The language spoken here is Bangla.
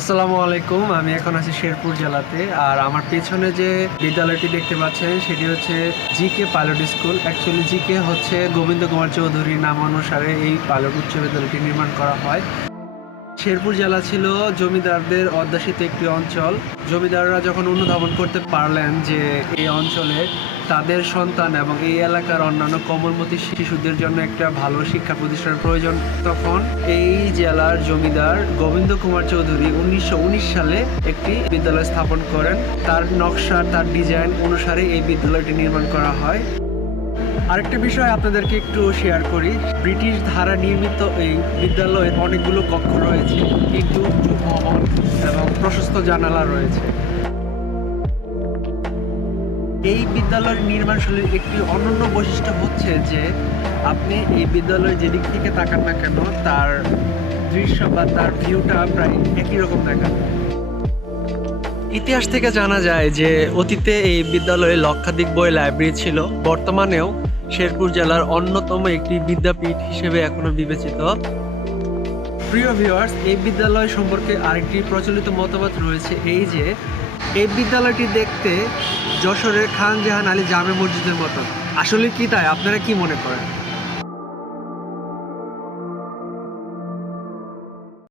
আসসালামু আলাইকুম, আমি এখন আছি শেরপুর জেলাতে। আর আমার পেছনে যে বিদ্যালয়টি দেখতে পাচ্ছেন, সেটি হচ্ছে G K pilot school. Actually G K হচ্ছে গোবিন্দ কুমার চৌধুরীর নাম অনুসারে এই পাইলট উচ্চ বিদ্যালয়টি নির্মাণ করা হয়। শেরপুর জেলা ছিল জমিদারদের অধ্যাসিত একটি অঞ্চল। জমিদাররা যখন অনুধাবন করতে পারলেন যে এই অঞ্চলে তাদের সন্তান এবং এই এলাকার অন্যান্য কোমলমতি শিশুদের জন্য একটা ভালো শিক্ষা প্রতিষ্ঠানের প্রয়োজন, তখন এই জেলার জমিদার গোবিন্দ কুমার চৌধুরী উনিশশো উনিশ সালে একটি বিদ্যালয় স্থাপন করেন। তার নকশা, তার ডিজাইন অনুসারে এই বিদ্যালয়টি নির্মাণ করা হয়। আরেকটা বিষয় আপনাদেরকে একটু শেয়ার করি। ব্রিটিশ ধারা নির্মিত এই বিদ্যালয়ে অনেকগুলো কক্ষ রয়েছে কিন্তু ভবন এবং প্রশস্ত জানালা রয়েছে। এই বিদ্যালয়ের নির্মাণ শৈলীর একটি অনন্য বৈশিষ্ট্য হচ্ছে যে, আপনি এই বিদ্যালয়ে যেদিক থেকে তাকান না কেন, তার দৃশ্য বা তার ভিউটা প্রায় একই রকম দেখাবে ইতিহাস থেকে জানা যায় যে, অতীতে এই বিদ্যালয়ে লক্ষাধিক বই লাইব্রেরি ছিল, বর্তমানেও শেরপুর জেলার অন্যতম একটি বিদ্যাপীঠ হিসেবে এখনও বিবেচিত। প্রিয় ভিউয়ার্স এই বিদ্যালয় সম্পর্কে আরেকটি প্রচলিত মতবাদ রয়েছে এই যে, এই বিদ্যালয়টি দেখতে যশোরের খান জাহান আলী জামে মসজিদের মতো। আসলে কি তাই? আপনারা কি মনে করেন?